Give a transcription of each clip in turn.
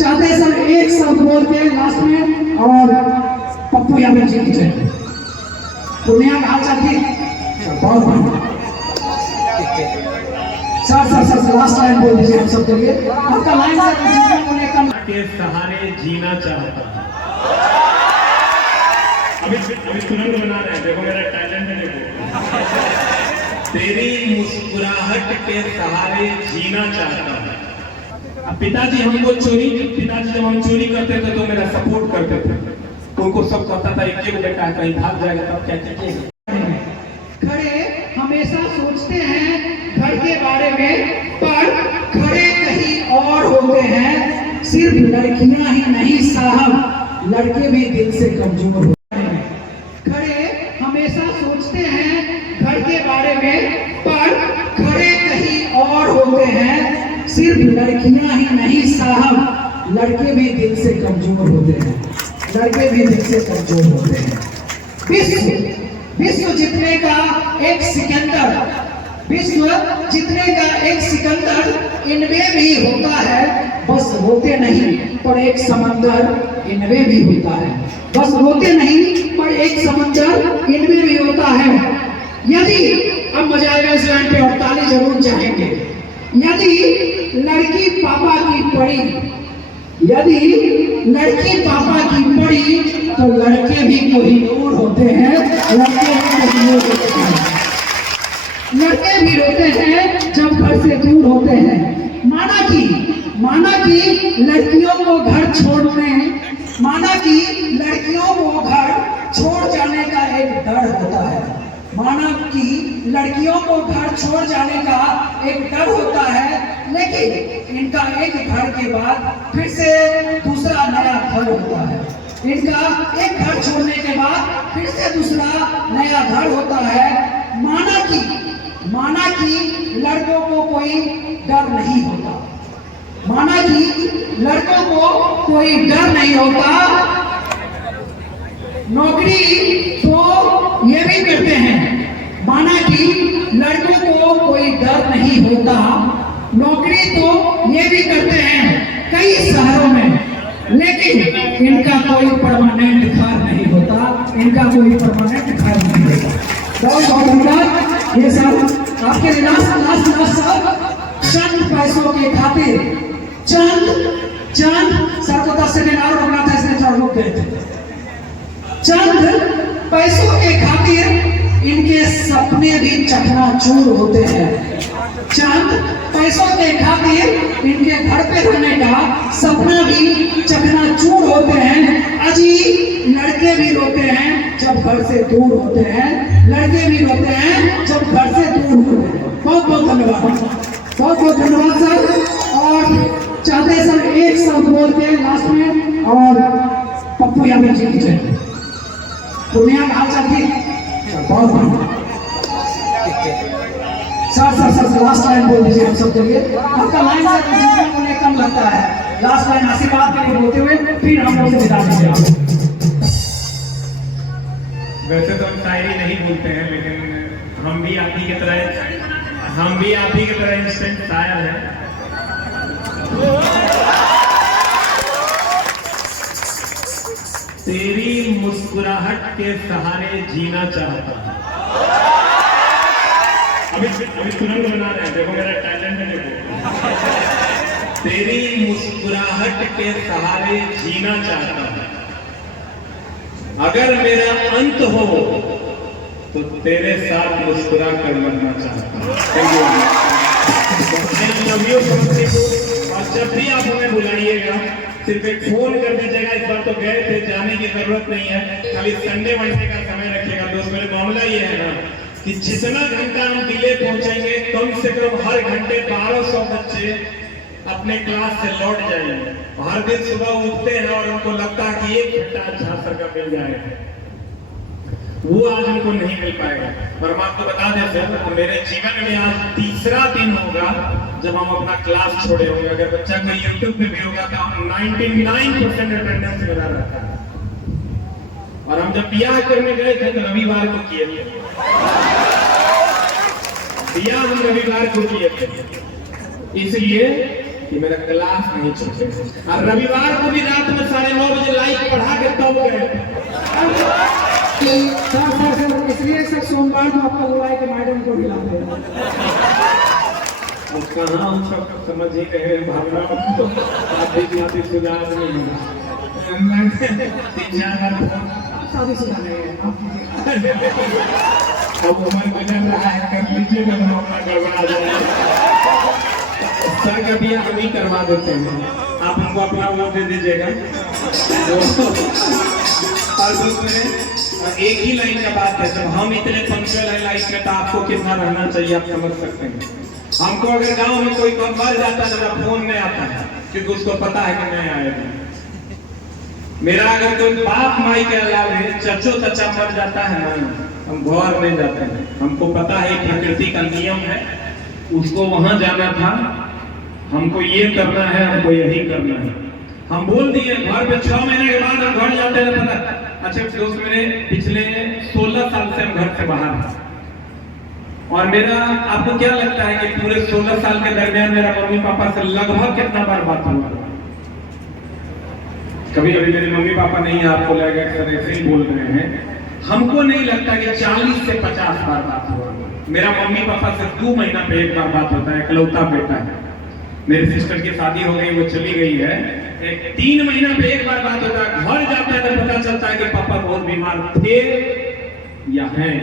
चाहते हैं सर एक शब्द बोल के लास्ट में, और पप्पू यादव जी की जय। पूर्णिया का हाल चाल ठीक, बहुत बढ़िया। सर लास्ट लाइन बोल दीजिए हम सब के लिए, आपका लाइन सर। के सहारे जीना चाहता हूं। अभी तुरंत बना रहे हैं, देखो मेरा टैलेंट है, देखो। तेरी मुस्कुराहट के सहारे जीना चाहता हूं। अब पिताजी हमको पिताजी जब हम चोरी करते थे तो मेरा सपोर्ट करते थे, उनको सब पता था एक बेटा है, कहीं भाग जाएगा तब क्या कीजिएगा। खड़े हमेशा सोचते हैं घर के बारे में, पर खड़े कहीं और होते हैं। सिर्फ लड़कियां ही नहीं साहब, लड़के भी दिल से कमजोर होते हैं। खड़े हमेशा सोचते हैं घर के बारे में, पर खड़े कहीं और होते हैं। सिर्फ लड़कियां ही नहीं साहब, लड़के भी दिल से कमजोर होते हैं। लड़के भी दिल से कमजोर होते हैं। विश्व जीतने का एक सिकंदर, विश्व जीतने का एक सिकंदर इनमें भी होता है। बस रोते नहीं पर एक समंदर इनमें भी होता है। बस रोते नहीं पर एक समंदर इनमें भी होता है। यदि अब मजा आएगा इस लाइन पे, और ताली जरूर चाहेंगे। यदि लड़की पापा की पड़ी, यदि लड़की पापा की पड़ी, तो लड़के भी कोहिनूर होते हैं। लड़के भी कोहिनूर होते हैं। लड़के भी रोते हैं जब घर से दूर होते हैं। माना कि लड़कियों को घर छोड़ने, माना कि लड़कियों को घर छोड़ जाने का एक डर होता है। माना कि लड़कियों को घर छोड़ जाने का एक डर होता है, लेकिन इनका एक घर के बाद फिर से दूसरा नया घर होता है। इनका एक घर छोड़ने के बाद फिर से दूसरा नया घर होता है। माना कि लड़कों को कोई डर नहीं होता। माना कि लड़कों को कोई डर नहीं होता। नौकरी तो ये भी करते हैं। माना कि लड़कों को कोई डर नहीं होता। नौकरी तो ये भी करते हैं कई शहरों में, लेकिन इनका कोई परमानेंट घर नहीं होता। इनका कोई परमानेंट घर नहीं होता। बहुत बहुत धन्यवाद। ये सब आपके लास्ट चंद पैसों के खातिर, चंद सर को 10 सेकेंड और रुकना था, इसलिए थोड़ा रुक गए थे। चंद पैसों के खातिर इनके सपने भी चकनाचूर होते हैं। चंद पैसों के खातिर इनके घर पे रहने का सपना भी चकनाचूर होते हैं। अजी लड़के भी रोते हैं जब घर से दूर होते हैं। लड़के भी रोते हैं जब घर से दूर होते हैं। बहुत बहुत धन्यवाद, बहुत बहुत धन्यवाद सर। और चाहते हैं सर एक शब्द बोल के लास्ट में, और पप्पू यादव जी की जय। पूर्णिया का हाल चाल ठीक, बहुत बढ़िया। सर लास्ट लाइन बोल दीजिए हम सब के लिए, आपका लाइन सर मुझे कम लगता है। लास्ट लाइन आशीर्वाद के लिए बोलते हुए फिर हम लोग से विदा दीजिए। वैसे तो हम शायरी नहीं बोलते हैं, लेकिन हम भी आप ही की तरह इंस्टेंट शायर हैं। तेरी मुस्कुराहट के सहारे जीना चाहता हूं। अभी तुरंत बना रहे हैं, देखो मेरा टैलेंट है, देखो। तेरी मुस्कुराहट के सहारे जीना चाहता हूं। अगर मेरा अंत हो तो तेरे साथ मुस्कुरा कर मरना चाहता हूं। और जब भी आप हमें बुलाइएगा सिर्फ एक फोन कर दीजिएगा। इस बार तो गए थे, जाने की जरूरत नहीं है, खाली संडे मंडे का समय रखिएगा। दोस्त मेरे मामला ये है ना कि जितना घंटा हम डिले पहुंचेंगे, कम से कम हर घंटे 1200 बच्चे अपने क्लास से लौट जाएंगे। हर दिन सुबह उठते हैं और उनको लगता है कि एक घंटा झांसर का मिल जाएगा, वो आज उनको नहीं मिल पाएगा। और हम आपको बता दें सर, मेरे जीवन में आज तीसरा दिन होगा जब हम अपना क्लास छोड़े होंगे। अगर बच्चा कोई यूट्यूब पे भी होगा तो 99% अटेंडेंस मेरा रहता है। और हम जब ब्याह करने गए थे तो रविवार को किए थे, ब्याह हम रविवार को किए थे। इसलिए कि मेरा क्लास नहीं छूटे। और रविवार को भी रात में 9:30 बजे लाइव पढ़ा के तब गए। सर इसलिए सर सोमवार को आपका बुलाए के मैडम को बुलाते हैं। कहाँ हम सब समझ ही रहे भावना तो आधी सुधार नहीं शादीशुदा नहीं है अब उम्र गुजर रहा है, कर लीजिए ना, मामला गड़बड़ा जाए। सर का भी हम ही करवा देते हैं, आप हमको अपना वो दे दीजिएगा। और दूसरे एक ही लाइन का बात है, जब हम इतने पंक्चुअल है लाइफ में तो आपको कितना रहना चाहिए आप समझ सकते हैं। हमको अगर गांव में कोई कम मर जाता है तो फोन नहीं आता है, क्योंकि उसको पता है कि नहीं आएगा। मेरा अगर कोई बाप माई के अलावे चचो चचा मर जाता है ना, हम घर नहीं जाते हैं। हमको पता है प्रकृति का नियम है, उसको वहां जाना था, हमको ये करना है, हमको यही करना है। हम बोल दिए घर पे 6 महीने के बाद हम घर जाते हैं पता। अच्छा दोस्त मेरे पिछले 16 साल से हम घर से बाहर हैं, और मेरा आपको क्या लगता है कि पूरे 16 साल के दरमियान मेरा मम्मी पापा से लगभग कितना बार बात हुआ? कभी कभी मेरे मम्मी पापा नहीं, आपको लगेगा सर ऐसे ही बोल रहे हैं। हमको नहीं लगता कि 40 से 50 बार बात हुआ। मेरा मम्मी पापा से 2 महीना पे एक बार बात होता है, इकलौता बेटा है। मेरे सिस्टर की शादी हो गई, वो चली गई है, 3 महीना पे एक बार बात होता है। घर जाता है तो पता चलता है कि पापा बहुत बीमार थे या हैं,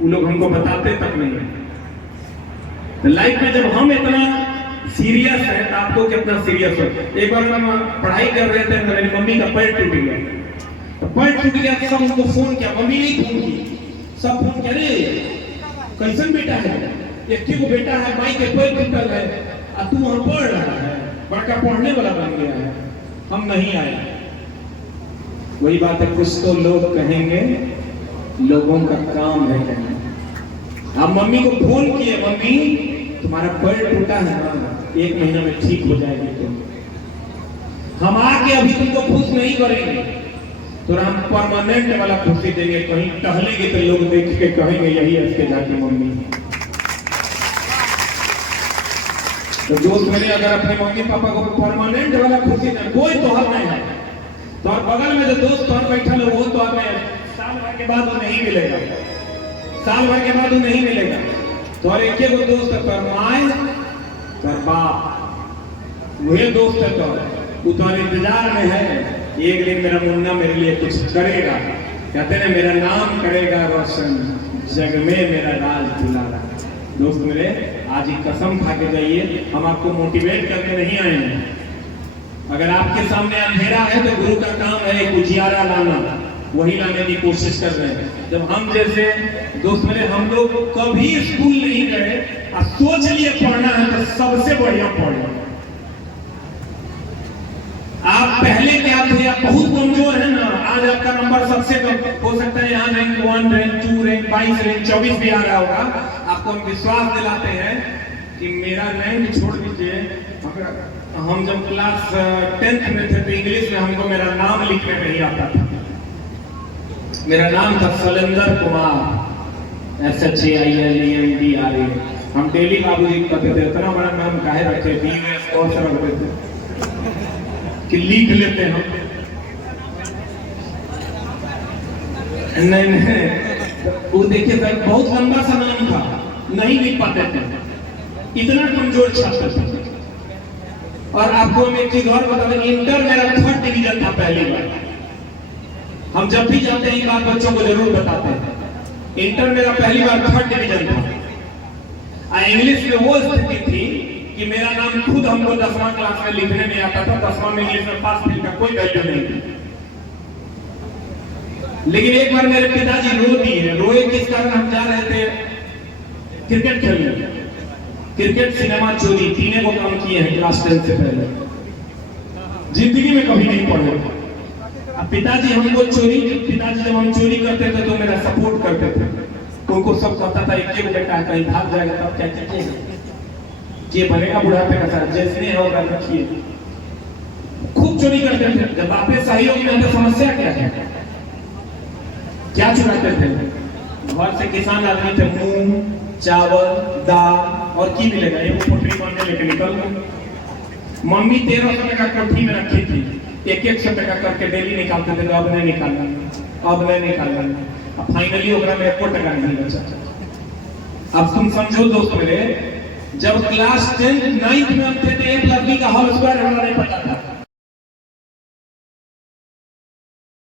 वो लोग हमको बताते तक नहीं है। तो लाइफ में जब हम इतना सीरियस है तो आपको कितना सीरियस हो। एक बार हम पढ़ाई कर रहे थे तो मेरी मम्मी का पैर टूट गया, तो पैर टूट गया तो सब उनको फोन किया, मम्मी नहीं फोन की, सब फोन किया, अरे कैसन बेटा है, एक को बेटा है, माई के पैर टूटल है, और तू वहां पढ़ रहा है, बड़का पढ़ने वाला बन गया है, हम नहीं आए। वही बात है, कुछ तो लोग कहेंगे, लोगों का काम है कहना। आप मम्मी को फोन किए, मम्मी तुम्हारा पैर टूटा है ना, 1 महीना में ठीक हो जाएगी तुम। हम आके अभी तुमको खुश नहीं करेंगे, तो हम परमानेंट वाला खुशी देंगे। कहीं टहलेंगे तो लोग देख के कहेंगे यही है इसके जाके मम्मी। तो दोस्त मेरे अगर अपने मम्मी पापा को परमानेंट वाला खुशी दे, कोई तोहर नहीं है, तो बगल में जो दोस्त तोहर बैठा है वो तो हमें साल भर के बाद वो नहीं मिलेगा, साल भर के बाद वो नहीं मिलेगा। तो और एक वो दोस्त है पर माए पर बाप, वही दोस्त है तो वो तो इंतजार में है, एक दिन मेरा मुन्ना मेरे लिए कुछ करेगा, कहते हैं मेरा नाम करेगा रोशन, जग में मेरा राज दुलारा। दोस्त मेरे आज ही कसम खा के जाइए, हम आपको मोटिवेट करने नहीं आए हैं। अगर आपके सामने अंधेरा है तो गुरु का काम है एक उजियारा लाना, वही लाने की कोशिश कर रहे हैं। जब हम जैसे दोस्त मेरे, हम लोग कभी स्कूल नहीं गए और सोच लिए पढ़ना है तो सबसे बढ़िया पढ़ना। आप पहले क्या थे, आप बहुत कमजोर है ना, आज आपका नंबर सबसे कम हो सकता है, यहाँ रैंक 1, रैंक 2, रैंक 22, रैंक 24 भी आ रहा होगा। आपको हम विश्वास दिलाते हैं कि मेरा रैंक छोड़ दीजिए, हम जब क्लास 10th में थे तो इंग्लिश में हमको मेरा नाम लिखने नहीं आता था। मेरा नाम था शैलेंद्र कुमार, SHAILENDRA। हम डेली बाबूजी कहते थे इतना बड़ा नाम काहे रखे, BUS कौन सा रखते थे कि लिख लेते हम। नहीं वो देखिए सर बहुत लंबा सा नाम था, नहीं लिख पाते थे, इतना कमजोर छात्र थे। और आपको हम एक चीज और बता दें, इंटर मेरा 3rd डिवीजन था पहली बार। हम जब भी जाते हैं बात बच्चों को जरूर बताते हैं, इंटर मेरा पहली बार 3rd डिवीजन था। इंग्लिश में वो स्थिति थी कि मेरा नाम खुद हमको 10वां क्लास में लिखने नहीं आता था, 10वां में इंग्लिश में पास फेल का कोई वैल्यू नहीं थी। लेकिन एक बार मेरे पिताजी रो दिए, रोए किस कारण, हम जा रहे थे क्रिकेट खेलने, क्रिकेट सिनेमा चोरी तीनों को काम किए हैं क्लास 10 से पहले, जिंदगी में कभी नहीं पढ़े। अब पिताजी हमको चोरी, पिताजी जब हम चोरी करते थे तो मेरा सपोर्ट करते थे, उनको सब पता था एक बेटा है कहीं भाग जाएगा तब क्या कीजिएगा, ये बनेगा बुढ़ापे का साथ, जैसे होगा रखिए। खूब चोरी करते थे, जब आपने सहयोग में तो समस्या क्या है, क्या चुराते थे? घर से किसान आदमी थे, मूंग चावल दाल और की मिलेगा, एक पोटली बांधे लेके निकल गए। मम्मी 1300 टका कोठी में रखी थी, 100 टका करके डेली निकालते थे, अब नहीं निकालना, अब नहीं निकालना। अब फाइनली ओकरा में 1 टका नहीं बचा। अब तुम समझो दोस्त मेरे, जब क्लास 10 9th में हम थे तो 1 लड़की का होल स्क्वायर हमारा नहीं पता